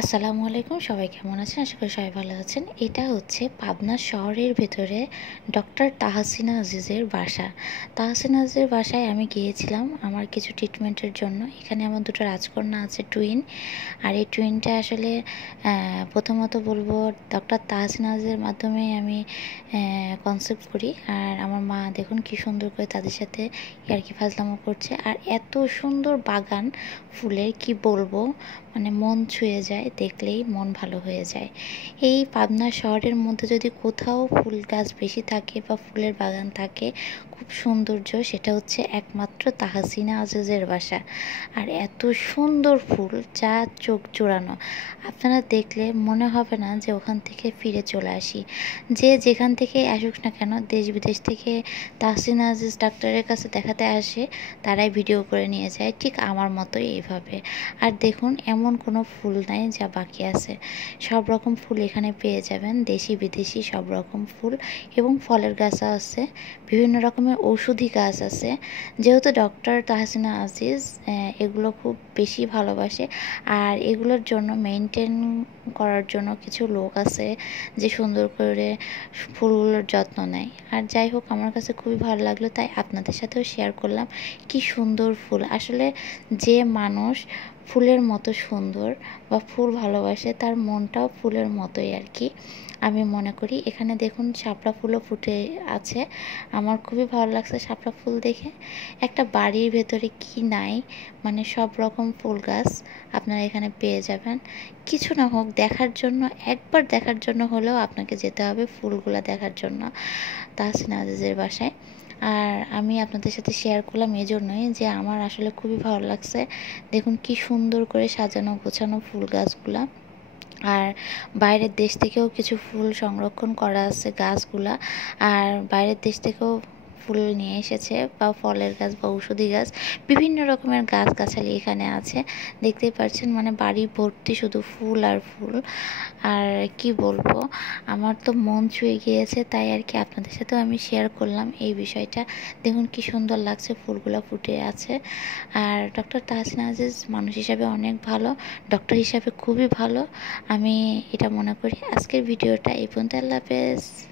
আসসালামু আলাইকুম, সবাই কেমন আছেন? আশা করি সবাই ভালো আছেন। এটা হচ্ছে পাবনা শহরের ভেতরে ডক্টর তাহসিনা আজিজের বাসা। তাহসিনা আজিজের বাসায় আমি গিয়েছিলাম আমার কিছু ট্রিটমেন্টের জন্য। এখানে আমার দুটো রাজকন্যা আছে, টুইন। আর এই টুইনটা আসলে প্রথমত বলবো ডক্টর তাহসিনা আজিজের মাধ্যমে আমি কনসেপ্ট করি। আর আমার মা দেখুন কি সুন্দর করে তাদের সাথে ইয়ার্কি ফাজলামো করছে। আর এত সুন্দর বাগান ফুলের, কি বলবো, মানে মন ছুঁয়ে যায়, দেখলেই মন ভালো হয়ে যায়। এই পাবনা শহরের মধ্যে যদি কোথাও ফুল গাছ বেশি থাকে বা ফুলের বাগান থাকে খুব সৌন্দর্য, সেটা হচ্ছে একমাত্র তাহসিনা আজিজের বাসা। আর এত সুন্দর ফুল যা চোখ জোড়ানো, আপনারা দেখলে মনে হবে না যে ওখান থেকে ফিরে চলে আসি। যে যেখান থেকে আসুক না কেন, দেশ বিদেশ থেকে তাহসিনা আজিজ ডাক্তারের কাছে দেখাতে আসে, তারাই ভিডিও করে নিয়ে যায়, ঠিক আমার মতোই এইভাবে। আর দেখুন, এমন কোনো ফুল নাই যা বাকি আছে। সব রকম ফুল এখানে পেয়ে যাবেন, দেশি বিদেশি সব রকম ফুল। এবং ফলের গাছও আছে, বিভিন্ন রকমের ঔষধি গাছ আছে। যেহেতু ডক্টর তাহসিনা আজিজ এগুলো খুব বেশি ভালোবাসে, আর এগুলোর জন্য মেনটেন করার জন্য কিছু লোক আছে যে সুন্দর করে ফুলগুলোর যত্ন নেয়। আর যাই হোক, আমার কাছে খুবই ভালো লাগলো, তাই আপনাদের সাথেও শেয়ার করলাম। কি সুন্দর ফুল! আসলে যে মানুষ ফুলের মতো সুন্দর বা ফুল ভালোবাসে, তার মনটাও ফুলের মতোই আর কি, আমি মনে করি। এখানে দেখুন শাপলা ফুলও ফুটে আছে। আমার খুবই ভালো লাগছে শাপলা ফুল দেখে। একটা বাড়ির ভেতরে কি নাই, মানে সব রকম ফুল গাছ আপনারা এখানে পেয়ে যাবেন। কিছু না হোক, দেখার জন্য, একবার দেখার জন্য হলেও আপনাকে যেতে হবে ফুলগুলা দেখার জন্য তাহসিনা আজিজের বাসায়। আর আমি আপনাদের সাথে শেয়ার করলাম এই জন্যই যে আমার আসলে খুবই ভালো লাগছে। দেখুন কি সুন্দর করে সাজানো গোছানো ফুল গাছগুলা। আর বাইরের দেশ থেকেও কিছু ফুল সংরক্ষণ করা আছে গাছগুলা। আর বাইরের দেশ থেকেও ফুল নিয়ে এসেছে, বা ফলের গাছ বা ঔষধি গাছ, বিভিন্ন রকমের গাছগাছালি এখানে আছে। দেখতেই পাচ্ছেন, মানে বাড়ি ভর্তি শুধু ফুল আর ফুল। আর কি বলবো, আমার তো মন ছুঁয়ে গিয়েছে, তাই আর কি আপনাদের সাথেও আমি শেয়ার করলাম এই বিষয়টা। দেখুন কি সুন্দর লাগছে, ফুলগুলো ফুটে আছে। আর ডক্টর তাহসিনা আজিজ মানুষ হিসাবে অনেক ভালো, ডক্টর হিসাবে খুবই ভালো, আমি এটা মনে করি। আজকের ভিডিওটা এই পর্যন্ত। আল্লাহ হাফেজ।